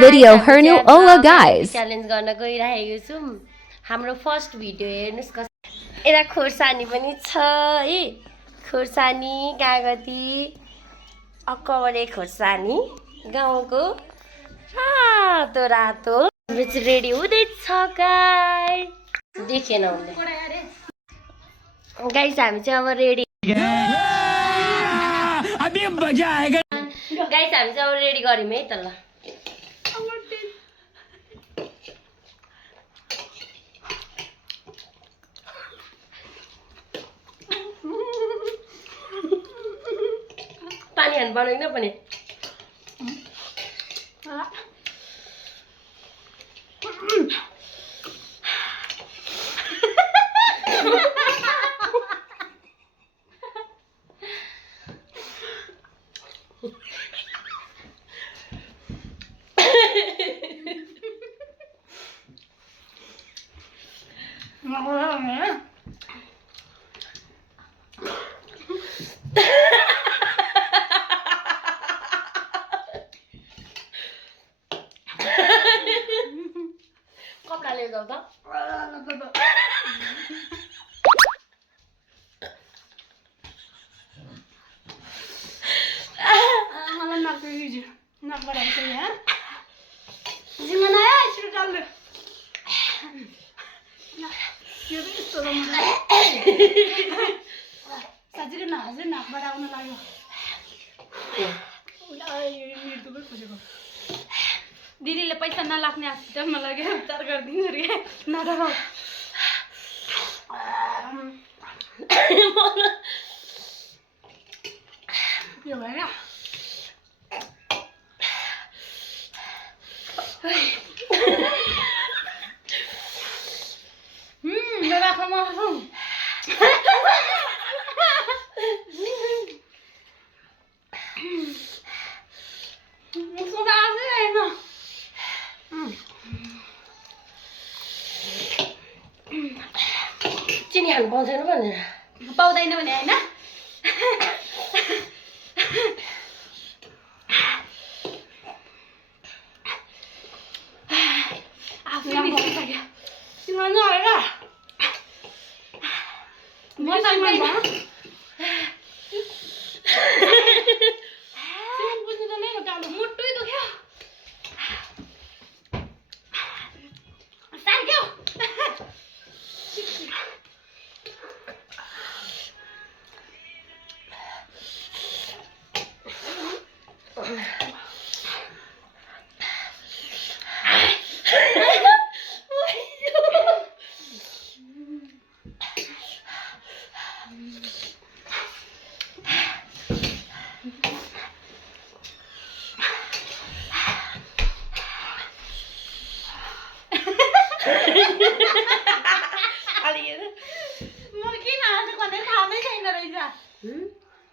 video hernu ola guys. Challenge गर्न गइरहेको छौं हाम्रो फर्स्ट भिडियो हेर्नुस् यता खोर्सानी पनि छ है खोर्सानी कागती अक्कबरे खोर्सानी गाउँको रातो रातो रेडी हुँदैछ गाइस देखेन उसले गाइस हामी चाहिँ अब रेडी अभी मजा आएगा गाइस हामी चाहिँ अब रेडी गर्यौं है त ल पानी हान बनाइन पनि कपडा लिएर जाऊ त मलाई नाक्नु लिजु नाक्बाट आइछ यहाँ जिङ्गना आयो यसरी डाल्नु यो पनि यस्तो साँच्चीकै नहाल्दै नाकबाट आउन लाग्यो मृत्यु पो खोजेको दिदीले पैसा नलाग्ने हस्पिटलमा लगेर उपचार गरिदिनु रे नडराउ यो भएर राख्नु चिनी खानु पाउँदैन भनेर पाउँदैन भने हैन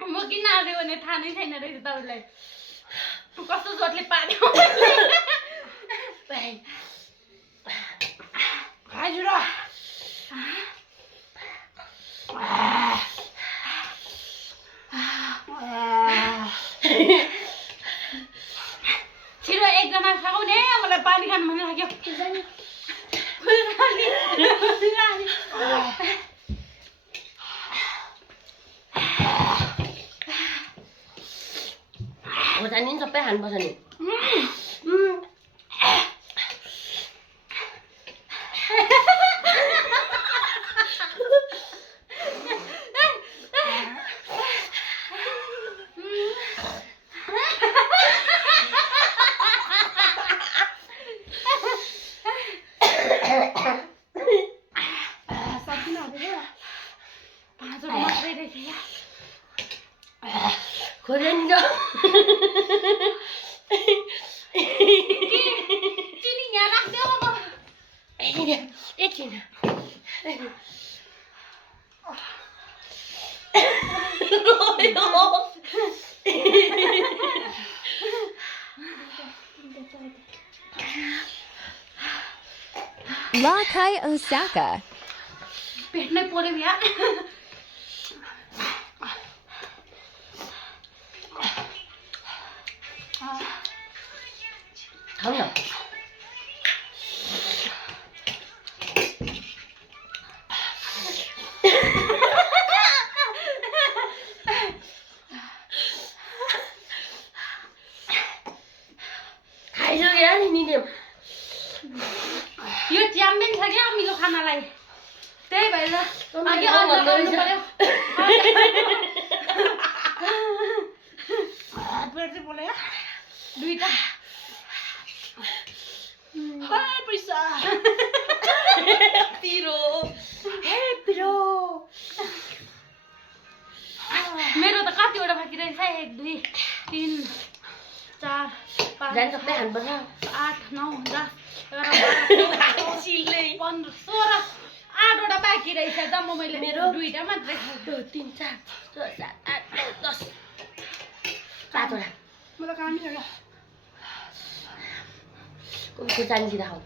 म किन आएको भने थाहा नै छैन रहेछ तपाईलाई कस्तो जोडले पानी हजुर छिटो एकजना खाउने मलाई पानी खानु मन लाग्यो खोर्सानी सबै खानुपर्छ नि खोर्सानी चिनी यहाँ राख्देऊ एकछिन Lakai Osaka. भेट्नै पर्यो यार खाऊ न खाइसक्यो नि निले यो च्याम्पियन छ क्या अमिलो खानालाई त्यही भएर अघि खाऊ अन्न भन्दै गर्नु रहेछ। पर्यो बोले दुईटा पैसा पिरो हे पिरो मेरो त कतिवटा बाँकी रहेछ 1 2 3 4 5 जान सबै हान्नुपर्छ 8 9 10 11 चिल्लै 15 16 8वटा बाँकी रहेछ जम्मा मैले मेरो दुईटा मात्रै 2 3 4 5 6 7 8 9 10 7वटा मलाई काम नि लाग्यो को जानी दिँदा खाऊ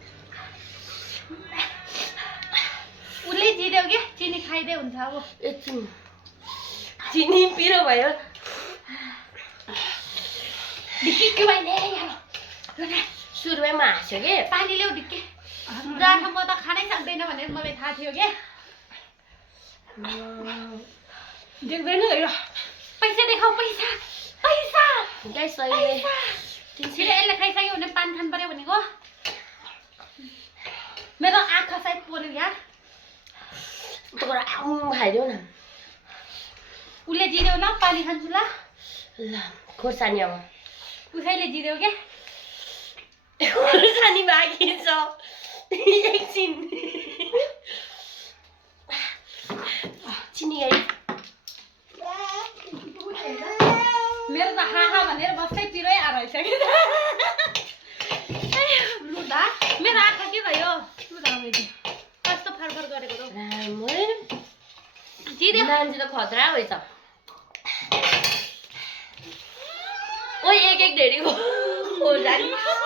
उसले जित्यो के चिनी खाइदे हुन्छ अब एकछिन चिनी पिरो भयो ढिक्की के भइले यहाँ सुरुमा हाँस्यो के पानी ल्याउ ढिक्की जहाँ म त खानै सक्दैन भनेर मलाई थाहा थियो के देख्दैन यो पैसा देखाऊ पैसा पैसा गाइस अहिले छिटो यसले खाइसक्यो भने पानी खानु पर्यो भनेको मेरो आँखा सायद पोल्यो यार तँबाट आउँ खाइदेऊ न उसले जित्यो ल पानी खान्छु ल ल खोर्सानी अब उसैले जित्यो के खोर्सानी बाँकी छ एकछिन चिनी गाई मेरो त हाहा भनेर बस्दै पिरै आइसक्यो लुदा मेरो आँखा के भयो कस्तो फरफर गरेको त राम्रै जित्यो मान्छे त खतरा भएछ ओइ एक ढेडीको खोर्सानी